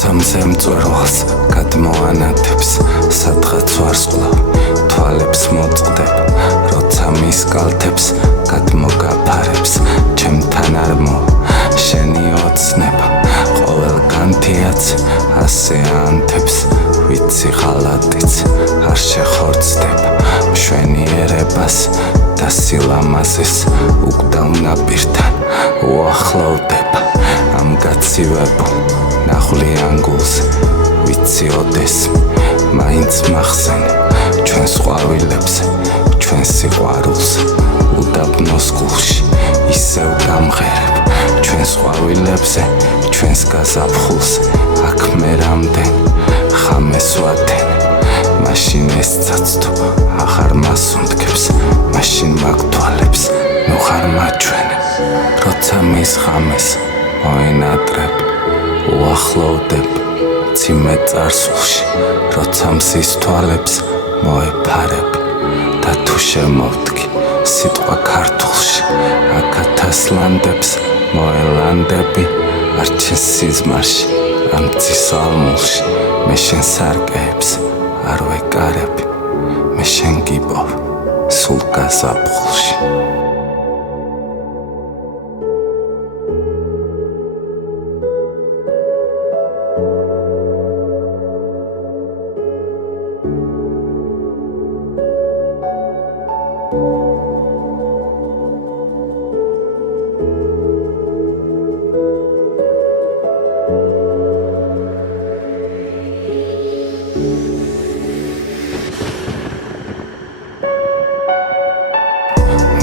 როცა მზემწვერვალს გადმოანათებს სადღაც ვარსკვლავ თვალებს მოწყდებ როცა მის კალთებს გადმოგაფარებს ჩემთან არ შენი ოცნება ყოველ განთიაც ასე ანთებს ვიცი ღალატიც არ შეხორცდება მშვენიერებას და სილამაზეს უკდავ ნაპირთან უახლოვდება ამ გაცივებულ ნახვლიან გულზე ვიცი ოდესმე მაინც მახსენე ჩვენს ყვავილებზე ჩვენ სიყვარულზე უდაბნოს გულში ისევ გამღერებ ჩვენს ყვავილებზე ჩვენს გაზაფხულზე აქ მე რამდენ ხამეს ვადენე მაშინ ეს ცაცთო აღარ მასუნთქებს მაშინ მაგთვალებს ნუ ხარ მაჩვენე როცა მის ღამეს მოენატრებ უახლოვდებ ციმე წარსულში როცა მზის თვალებს მოეფარებ და თუ შემოვდგი სიტყვა ქართულში აქათას ლანდებს მოელანდები არ ჩეს სიზმარში ამ მზის ალმულში მე შენ სარკეებს არ ვეკარები მე შენ გიპოვ სულ გაზაფხულში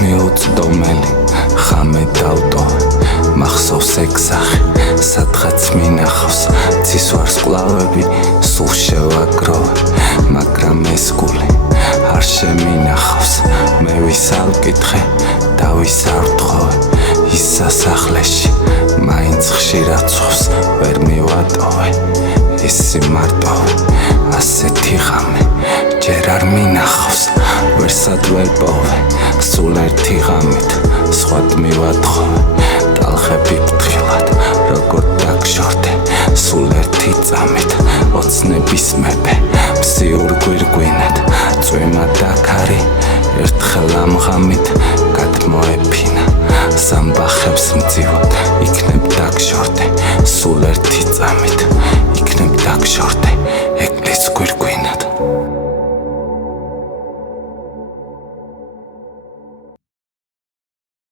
მიუწდომელი ხამე დავტოვე მახსოვს ეგზახე სადღაც მინახავს ცის ვარსკვლავები სულ შევაგროვე მაგრამ ეს გული არ შემინახავს მე ვის არ ვკითხე და ვის არ ვთხოვე ის სასახლეში მაინც ხშირად ცხავს ვერ მივატოვე ის სიმარტოვე ასეთი ღამე ჯერ არ მინახავს ვერსად ვერ პოვე სულ ერთი ღამით სხვად მივათხოვე ტალღები ფრთხილად როგორ დაგშორდე სულ ერთი წამით ოცნების მეფე მზიურ გვირგვინად წვიმა დაქარი ერთხელ ამ ღამით გადმოეფინა ზამბახებს მძივად იქნებ დაგშორდე სულ ერთი წამით იქნებ დაგშორდე ეკლეს გვირგვინად